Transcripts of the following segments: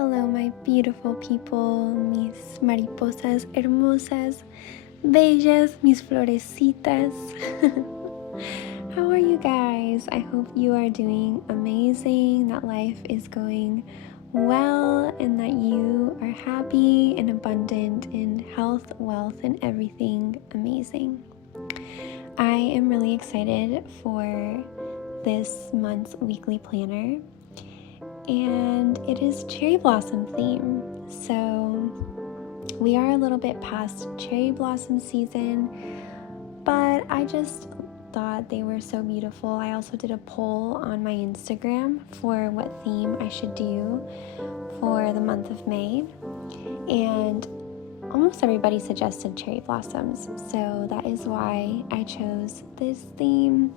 Hello, my beautiful people, mis mariposas hermosas, bellas, mis florecitas. How are you guys? I hope you are doing amazing, that life is going well, and that you are happy and abundant in health, wealth, and everything amazing. I am really excited for this month's weekly planner, and it is cherry blossom theme. So we are a little bit past cherry blossom season, but I just thought they were so beautiful. I also did a poll on my Instagram for what theme I should do for the month of May, and almost everybody suggested cherry blossoms, so that is why I chose this theme.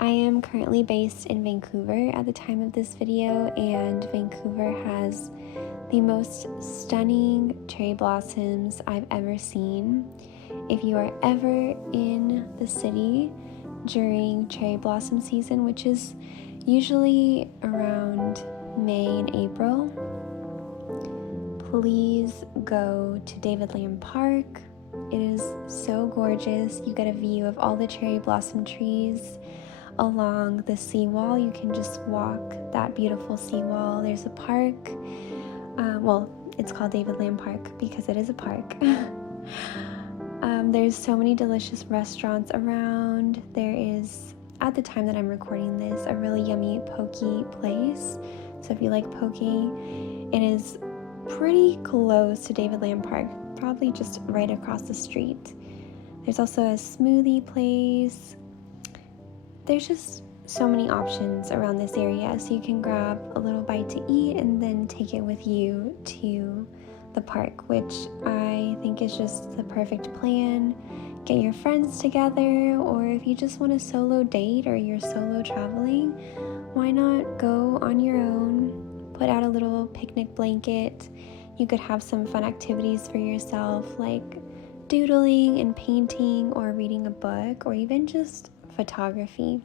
I am currently based in Vancouver at the time of this video, and Vancouver has the most stunning cherry blossoms I've ever seen. If you are ever in the city during cherry blossom season, which is usually around May and April, please go to David Lamb Park. It is so gorgeous. You get a view of all the cherry blossom trees along the seawall. You can just walk that beautiful seawall. There's a park. It's called David Lamb Park because it is a park. There's so many delicious restaurants around. There is, at the time that I'm recording this, a really yummy poke place. So if you like poke, it is pretty close to David Lamb Park, probably just right across the street. There's also a smoothie place. There's just so many options around this area, so you can grab a little bite to eat and then take it with you to the park, which I think is just the perfect plan. Get your friends together, or if you just want a solo date or you're solo traveling, why not go on your own? Put out a little picnic blanket. You could have some fun activities for yourself, like doodling and painting, or reading a book, or even just photography,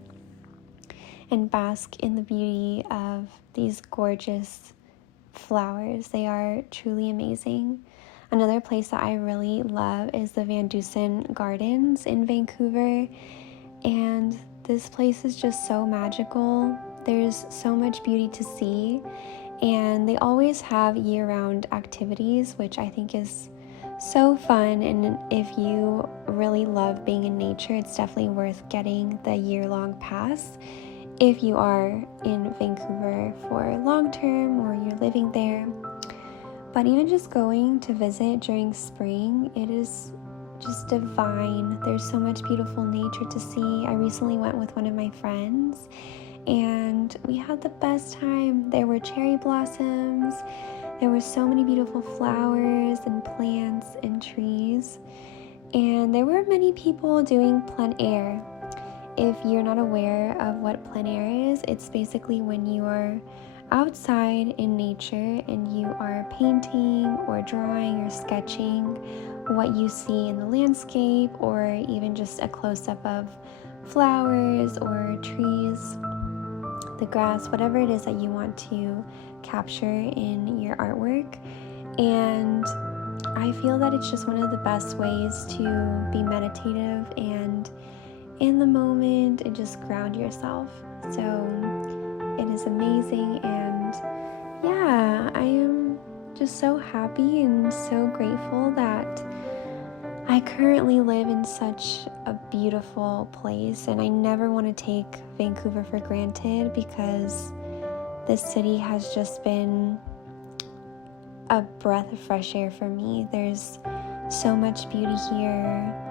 and bask in the beauty of these gorgeous flowers. They are truly amazing. Another place that I really love is the Van Dusen Gardens in Vancouver, and this place is just so magical. There's so much beauty to see, and they always have year-round activities, which I think is so fun. And if you really love being in nature, it's definitely worth getting the year-long pass if you are in Vancouver for long term or you're living there. But even just going to visit during spring, it is just divine. There's so much beautiful nature to see. I recently went with one of my friends, and we had the best time. There were cherry blossoms. There were so many beautiful flowers and plants and trees, and there were many people doing plein air. If you're not aware of what plein air is, it's basically when you are outside in nature and you are painting or drawing or sketching what you see in the landscape, or even just a close-up of flowers or trees, the grass, whatever it is that you want to capture in your artwork. And I feel that it's just one of the best ways to be meditative and in the moment and just ground yourself. So it is amazing, and yeah, I am just so happy and so grateful that I currently live in such a beautiful place, and I never want to take Vancouver for granted, because this city has just been a breath of fresh air for me. There's so much beauty here.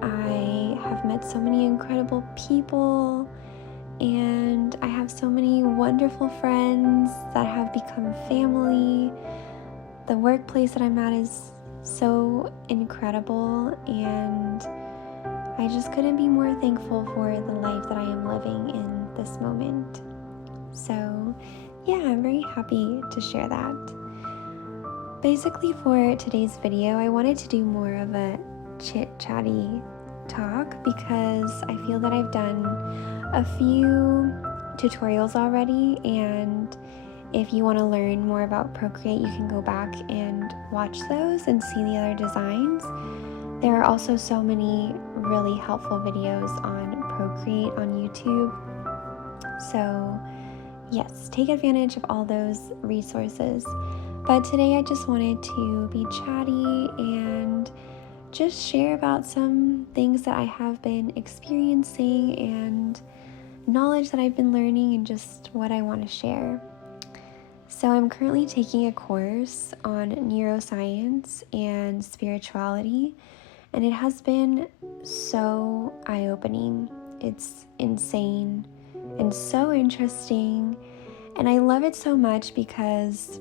I have met so many incredible people, and I have so many wonderful friends that have become family. The workplace that I'm at is so incredible, and I just couldn't be more thankful for the life that I am living in this moment. So yeah, I'm very happy to share that. Basically, for today's video, I wanted to do more of a chit-chatty talk, because I feel that I've done a few tutorials already, and if you want to learn more about Procreate, you can go back and watch those and see the other designs. There are also so many really helpful videos on Procreate on YouTube. So yes, take advantage of all those resources. But today I just wanted to be chatty and just share about some things that I have been experiencing and knowledge that I've been learning and just what I want to share. So I'm currently taking a course on neuroscience and spirituality, and it has been so eye-opening. It's insane and so interesting, and I love it so much because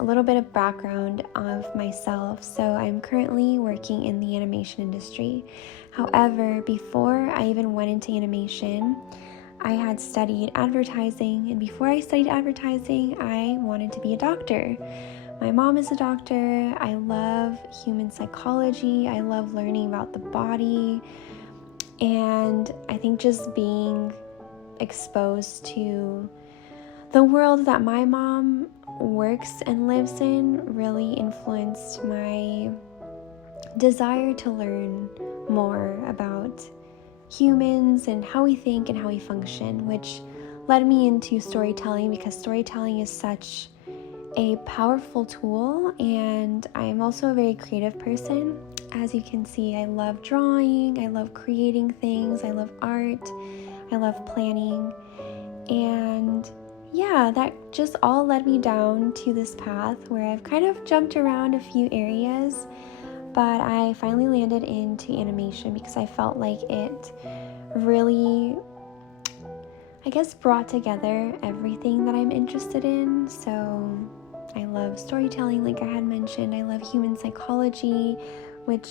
a little bit of background of myself. So I'm currently working in the animation industry. However, before I even went into animation, I had studied advertising, and before I studied advertising, I wanted to be a doctor. My mom is a doctor. I love human psychology. I love learning about the body, and I think just being exposed to the world that my mom works and lives in really influenced my desire to learn more about humans and how we think and how we function, which led me into storytelling, because storytelling is such a powerful tool, and I'm also a very creative person. As you can see, I love drawing, I love creating things, I love art, I love planning, and yeah, that just all led me down to this path where I've kind of jumped around a few areas, but I finally landed into animation because I felt like it really, I guess, brought together everything that I'm interested in. So I love storytelling, like I had mentioned. I love human psychology, which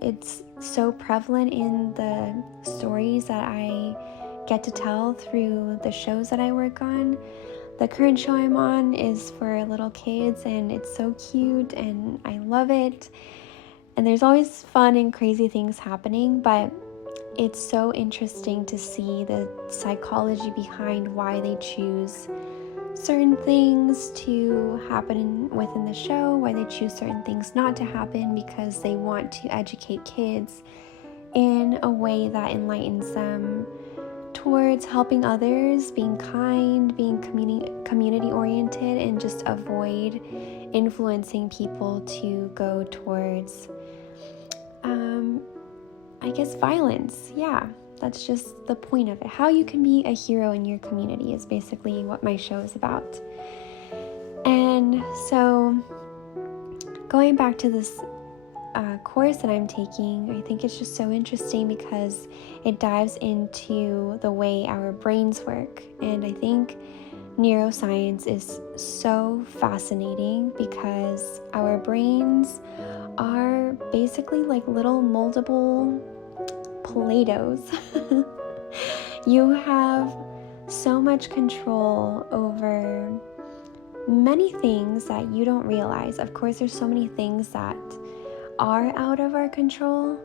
it's so prevalent in the stories that I get to tell through the shows that I work on. The current show I'm on is for little kids, and it's so cute and I love it. And there's always fun and crazy things happening, but it's so interesting to see the psychology behind why they choose certain things to happen within the show, why they choose certain things not to happen, because they want to educate kids in a way that enlightens them towards helping others, being kind, being community oriented, and just avoid influencing people to go towards I guess violence. Yeah, that's just the point of it. How you can be a hero in your community is basically what my show is about. And so going back to this course that I'm taking, I think it's just so interesting because it dives into the way our brains work. And I think neuroscience is so fascinating because our brains are basically like little moldable Play-Dohs. You have so much control over many things that you don't realize. Of course, there's so many things that are out of our control,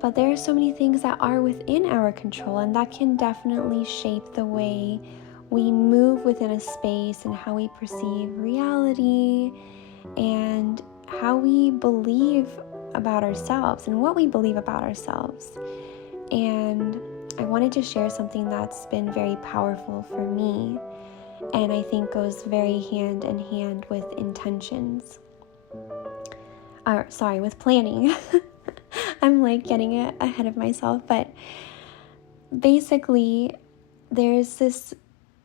but there are so many things that are within our control, and that can definitely shape the way we move within a space and how we perceive reality and how we believe about ourselves and what we believe about ourselves. And I wanted to share something that's been very powerful for me, and I think goes very hand in hand with intentions. With planning. I'm like getting it ahead of myself, but basically there's this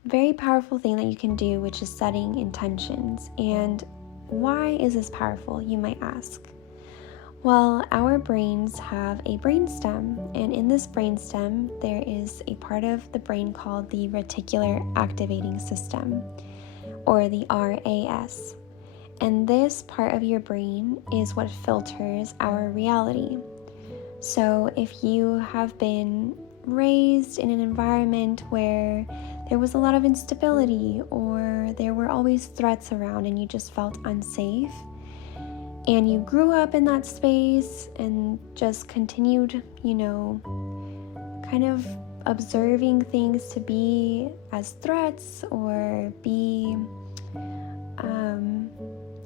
very powerful thing that you can do, which is setting intentions. And why is this powerful, you might ask? Well, our brains have a brainstem, and in this brainstem there is a part of the brain called the reticular activating system, or the RAS. And this part of your brain is what filters our reality. So if you have been raised in an environment where there was a lot of instability, or there were always threats around and you just felt unsafe, and you grew up in that space and just continued, kind of observing things to be as threats or be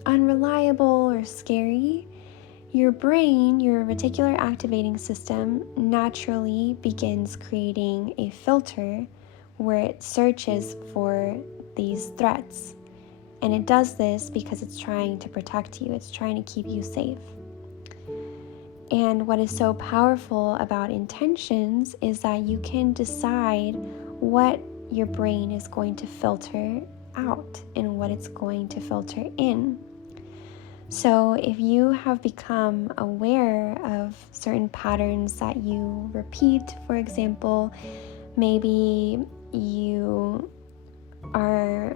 unreliable or scary, your brain, your reticular activating system, naturally begins creating a filter where it searches for these threats. And it does this because it's trying to protect you. It's trying to keep you safe. And what is so powerful about intentions is that you can decide what your brain is going to filter out and what it's going to filter in. So if you have become aware of certain patterns that you repeat, for example, maybe you are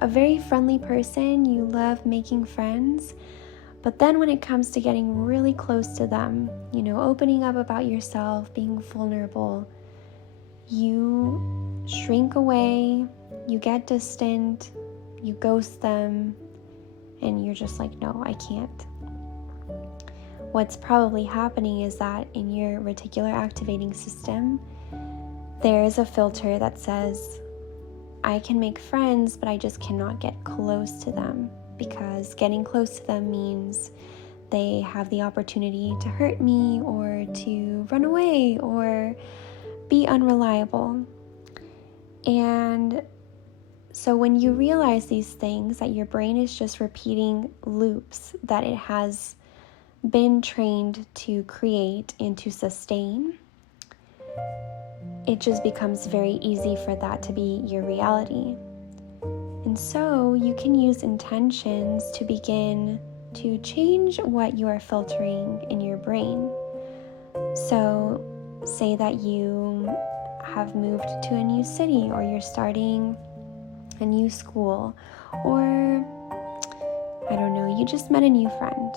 a very friendly person, you love making friends, but then when it comes to getting really close to them, opening up about yourself, being vulnerable, you shrink away, you get distant, you ghost them, and you're just like, no, I can't. What's probably happening is that in your reticular activating system, there is a filter that says, I can make friends, but I just cannot get close to them, because getting close to them means they have the opportunity to hurt me or to run away or be unreliable. And so when you realize these things, that your brain is just repeating loops that it has been trained to create and to sustain, it just becomes very easy for that to be your reality. And so you can use intentions to begin to change what you are filtering in your brain. So say that you have moved to a new city, or you're starting a new school, or I don't know, you just met a new friend.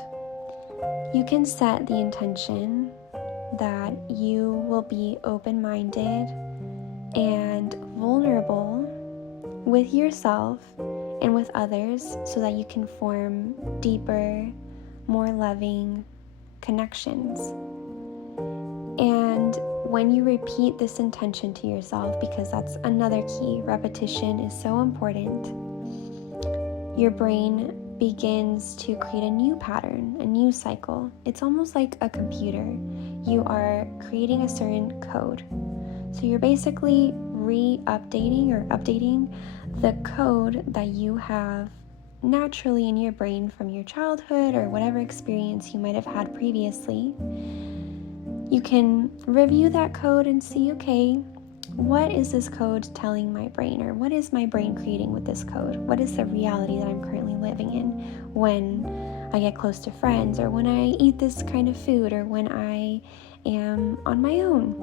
You can set the intention that you will be open-minded and vulnerable with yourself and with others, so that you can form deeper, more loving connections. And when you repeat this intention to yourself, because that's another key, repetition is so important, your brain begins to create a new pattern, a new cycle. It's almost like a computer. You are creating a certain code. So you're basically updating the code that you have naturally in your brain from your childhood or whatever experience you might have had previously. You can review that code and see, okay, what is this code telling my brain, or what is my brain creating with this code? What is the reality that I'm currently living in when I get close to friends, or when I eat this kind of food, or when I am on my own?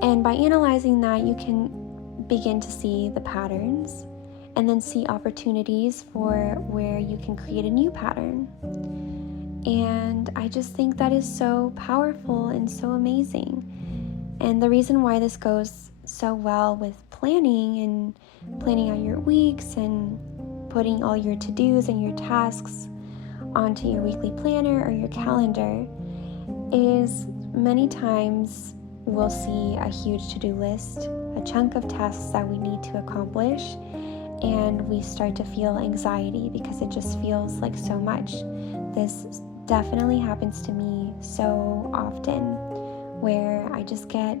And by analyzing that, you can begin to see the patterns and then see opportunities for where you can create a new pattern. And I just think that is so powerful and so amazing. And the reason why this goes so well with planning out your weeks and putting all your to-dos and your tasks onto your weekly planner or your calendar is many times we'll see a huge to-do list, a chunk of tasks that we need to accomplish, and we start to feel anxiety because it just feels like so much. This definitely happens to me so often, where I just get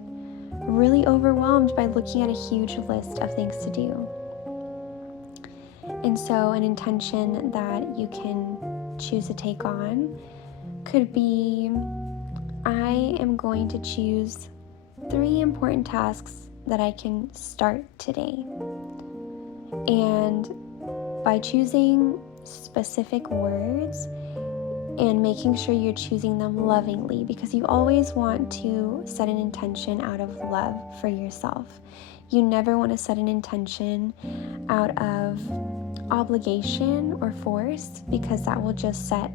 really overwhelmed by looking at a huge list of things to do. And so an intention that you can choose to take on could be, I am going to choose 3 important tasks that I can start today. And by choosing specific words and making sure you're choosing them lovingly, because you always want to set an intention out of love for yourself. You never want to set an intention out of obligation or force, because that will just set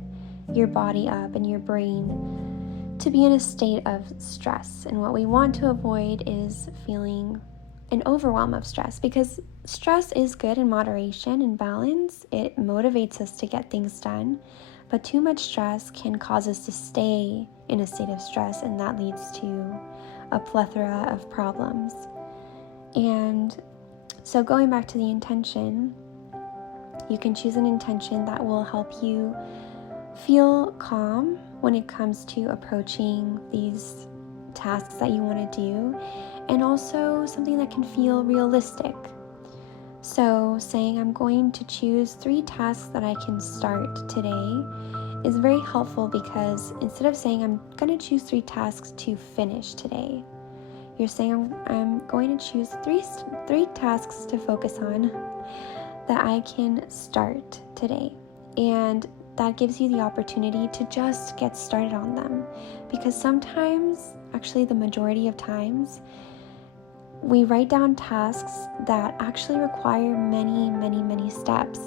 your body up and your brain to be in a state of stress. And what we want to avoid is feeling an overwhelm of stress, because stress is good in moderation and balance. It motivates us to get things done, but too much stress can cause us to stay in a state of stress, and that leads to a plethora of problems. And so going back to the intention, You can choose an intention that will help you feel calm when it comes to approaching these tasks that you want to do, and also something that can feel realistic. So saying I'm going to choose 3 tasks that I can start today is very helpful, because instead of saying I'm going to choose 3 tasks to finish today, you're saying I'm going to choose three tasks to focus on that I can start today. And that gives you the opportunity to just get started on them. Because sometimes, actually the majority of times, we write down tasks that actually require many steps,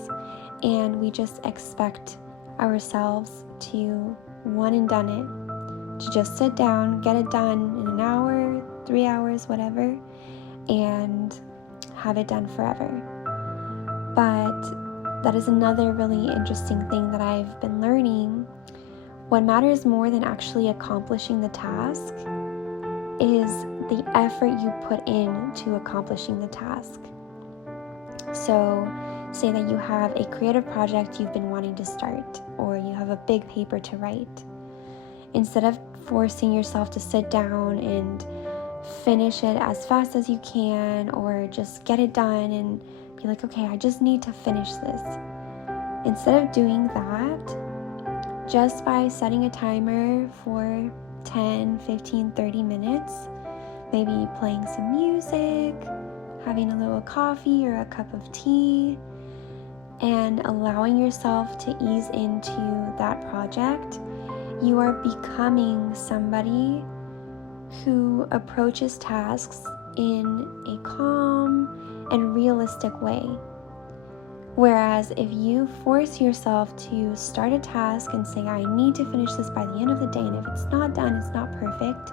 and we just expect ourselves to one and done it, to just sit down, get it done in an hour, 3 hours, whatever, and have it done forever. But that is another really interesting thing that I've been learning. What matters more than actually accomplishing the task is the effort you put in to accomplishing the task. So say that you have a creative project you've been wanting to start, or you have a big paper to write. Instead of forcing yourself to sit down and finish it as fast as you can, or just get it done and be like, okay, I just need to finish this. Instead of doing that, just by setting a timer for 10, 15, 30 minutes, maybe playing some music, having a little coffee or a cup of tea, and allowing yourself to ease into that project, you are becoming somebody who approaches tasks in a calm and realistic way. Whereas if you force yourself to start a task and say, I need to finish this by the end of the day, and if it's not done, it's not perfect,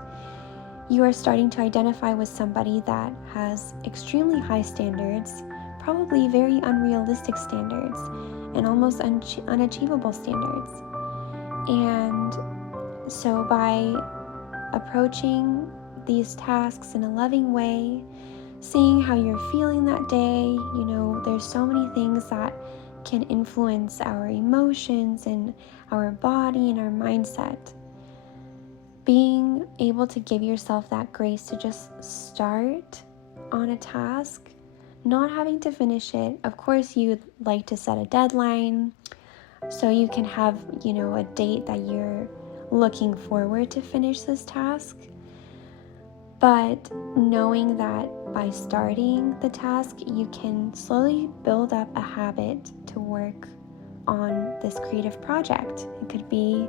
you are starting to identify with somebody that has extremely high standards, probably very unrealistic standards, and almost unachievable standards. And so by approaching these tasks in a loving way, seeing how you're feeling that day, there's so many things that can influence our emotions and our body and our mindset. Being able to give yourself that grace to just start on a task, not having to finish it. Of course, you'd like to set a deadline so you can have, a date that you're looking forward to finish this task. But knowing that by starting the task, you can slowly build up a habit to work on this creative project. It could be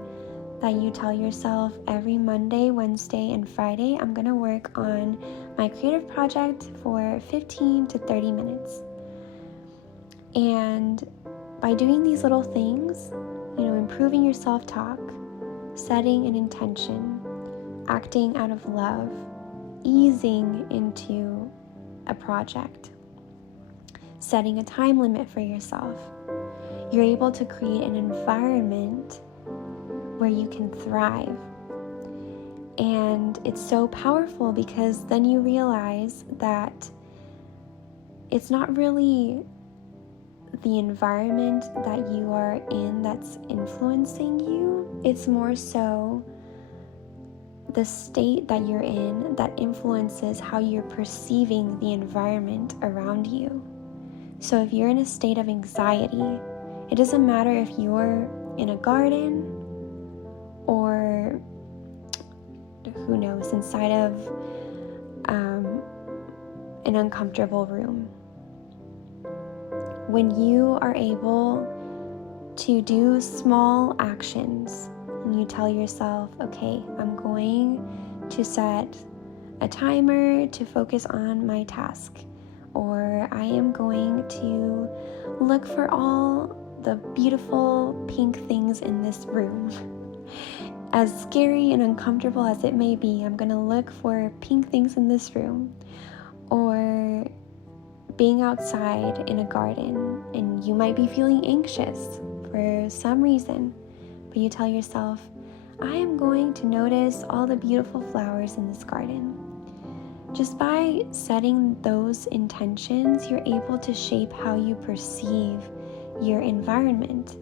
that you tell yourself every Monday, Wednesday, and Friday, I'm going to work on my creative project for 15 to 30 minutes. And by doing these little things, improving your self-talk, setting an intention, acting out of love, easing into a project, setting a time limit for yourself, you're able to create an environment where you can thrive. And it's so powerful, because then you realize that it's not really the environment that you are in that's influencing you. It's more so the state that you're in that influences how you're perceiving the environment around you. So if you're in a state of anxiety, it doesn't matter if you're in a garden or, who knows, inside of an uncomfortable room. When you are able to do small actions and you tell yourself, okay, I'm going to set a timer to focus on my task, or I am going to look for all the beautiful pink things in this room. As scary and uncomfortable as it may be, I'm going to look for pink things in this room. Or being outside in a garden and you might be feeling anxious for some reason, but you tell yourself, I am going to notice all the beautiful flowers in this garden. Just by setting those intentions, you're able to shape how you perceive your environment.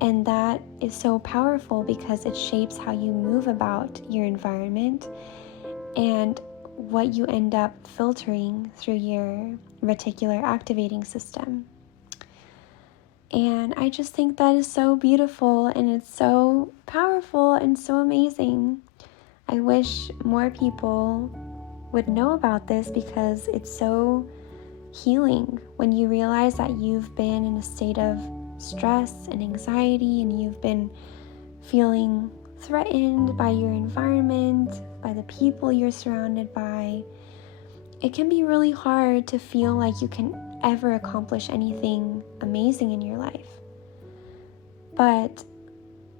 And that is so powerful because it shapes how you move about your environment and what you end up filtering through your reticular activating system. And I just think that is so beautiful, and it's so powerful and so amazing. I wish more people would know about this because it's so healing when you realize that you've been in a state of stress and anxiety, and you've been feeling threatened by your environment, by the people you're surrounded by. It can be really hard to feel like you can ever accomplish anything amazing in your life. But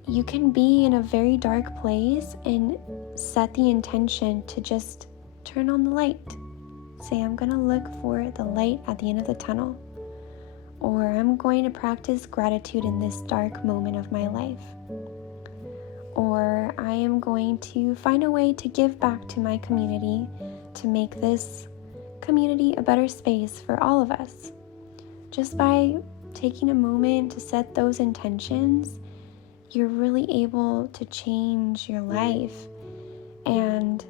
you can be in a very dark place and set the intention to just turn on the light. Say, I'm going to look for the light at the end of the tunnel. Or I'm going to practice gratitude in this dark moment of my life. Or I am going to find a way to give back to my community to make this community a better space for all of us. Just by taking a moment to set those intentions, you're really able to change your life. And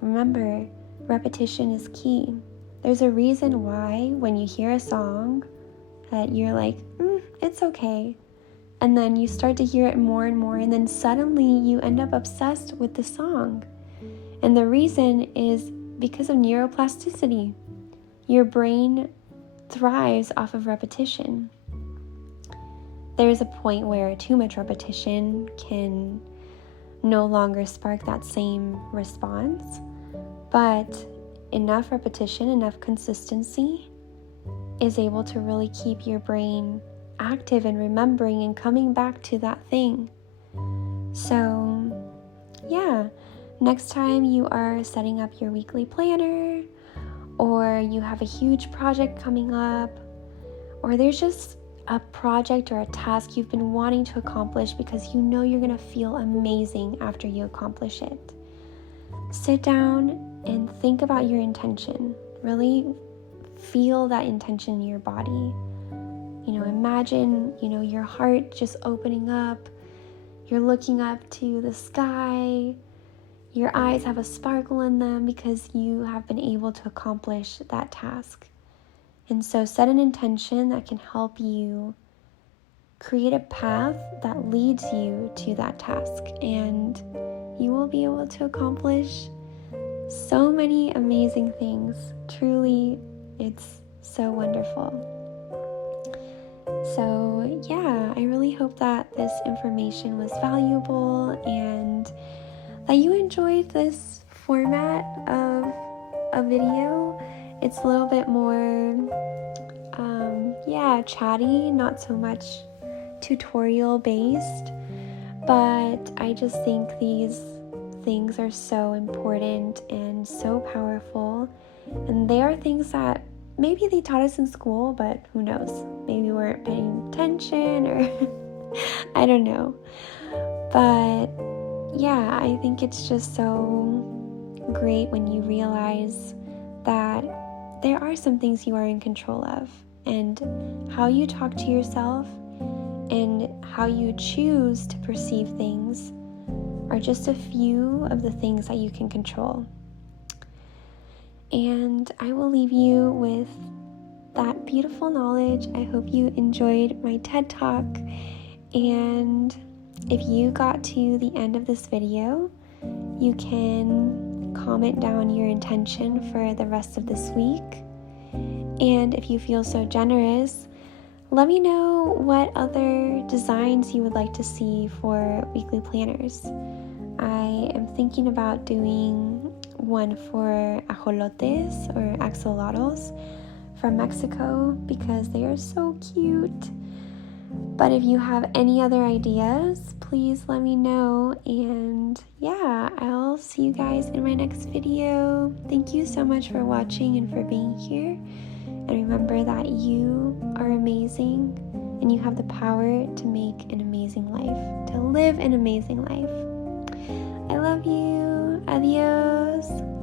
remember, repetition is key. There's a reason why when you hear a song that you're like, it's okay. And then you start to hear it more and more, and then suddenly you end up obsessed with the song. And the reason is because of neuroplasticity. Your brain thrives off of repetition. There's a point where too much repetition can no longer spark that same response, but enough repetition, enough consistency is able to really keep your brain active and remembering and coming back to that thing. So, yeah, next time you are setting up your weekly planner, or you have a huge project coming up, or there's just a project or a task you've been wanting to accomplish because you know you're going to feel amazing after you accomplish it, sit down and think about your intention. Really feel that intention in your body. Imagine, your heart just opening up. You're looking up to the sky. Your eyes have a sparkle in them because you have been able to accomplish that task. And so set an intention that can help you create a path that leads you to that task. And you will be able to accomplish so many amazing things. Truly, it's so wonderful. So yeah, I really hope that this information was valuable and that you enjoyed this format of a video. It's a little bit more, chatty, not so much tutorial based, but I just think these things are so important and so powerful, and they are things that maybe they taught us in school, but who knows, maybe we weren't paying attention, or I don't know. But yeah, I think it's just so great when you realize that there are some things you are in control of, and how you talk to yourself and how you choose to perceive things are just a few of the things that you can control. And I will leave you with that beautiful knowledge. I hope you enjoyed my TED Talk, and if you got to the end of this video, you can comment down your intention for the rest of this week. And if you feel so generous, let me know what other designs you would like to see for weekly planners. I am thinking about doing one for ajolotes or axolotls from Mexico because they are so cute. But if you have any other ideas, please let me know. And yeah, I'll see you guys in my next video. Thank you so much for watching and for being here. And remember that you are amazing and you have the power to make an amazing life, to live an amazing life. I love you. Adios.